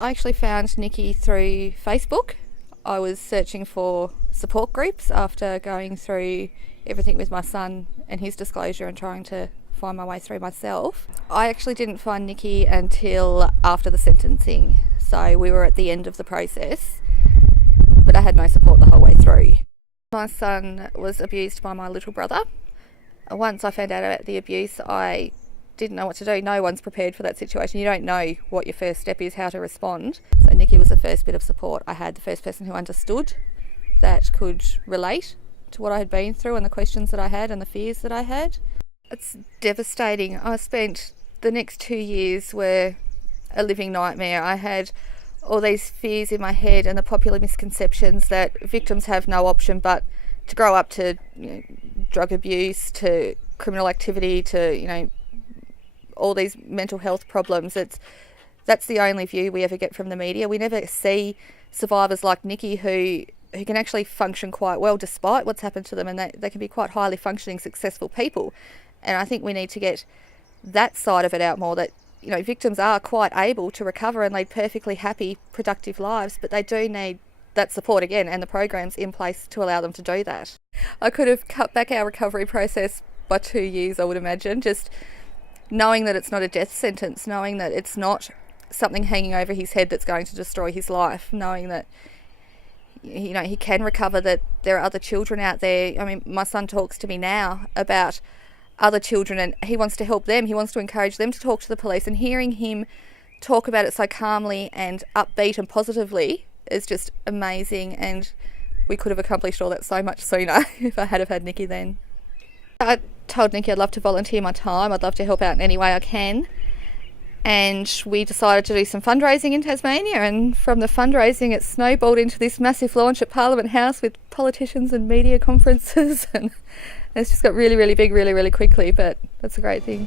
I actually found Nikki through Facebook. I was searching for support groups after going through everything with my son and his disclosure and trying to find my way through myself. I actually didn't find Nikki until after the sentencing, so we were at the end of the process, but I had no support the whole way through. My son was abused by my little brother. Once I found out about the abuse, I didn't know what to do. No one's prepared for that situation. You don't know what your first step is, how to respond. So Nikki was the first bit of support I had, the first person who understood, that could relate to what I had been through and the questions that I had and the fears that I had. It's devastating. I spent the next 2 years were a living nightmare. I had all these fears in my head and the popular misconceptions that victims have no option but to grow up to drug abuse, to criminal activity, to all these mental health problems. That's the only view we ever get from the media. We never see survivors like Nikki who can actually function quite well despite what's happened to them, and they can be quite highly functioning, successful people. And I think we need to get that side of it out more, that victims are quite able to recover and lead perfectly happy, productive lives, but they do need that support again and the programs in place to allow them to do that. I could have cut back our recovery process by 2 years, I would imagine, just knowing that it's not a death sentence, knowing that it's not something hanging over his head that's going to destroy his life, knowing that he can recover, that there are other children out there. I mean, my son talks to me now about other children and he wants to help them. He wants to encourage them to talk to the police, and hearing him talk about it so calmly and upbeat and positively is just amazing, and we could have accomplished all that so much sooner if I had have had Nikki then. I told Nikki I'd love to volunteer my time. I'd love to help out in any way I can. And we decided to do some fundraising in Tasmania, and from the fundraising it snowballed into this massive launch at Parliament House with politicians and media conferences, and it's just got really, really big really, really quickly, but that's a great thing.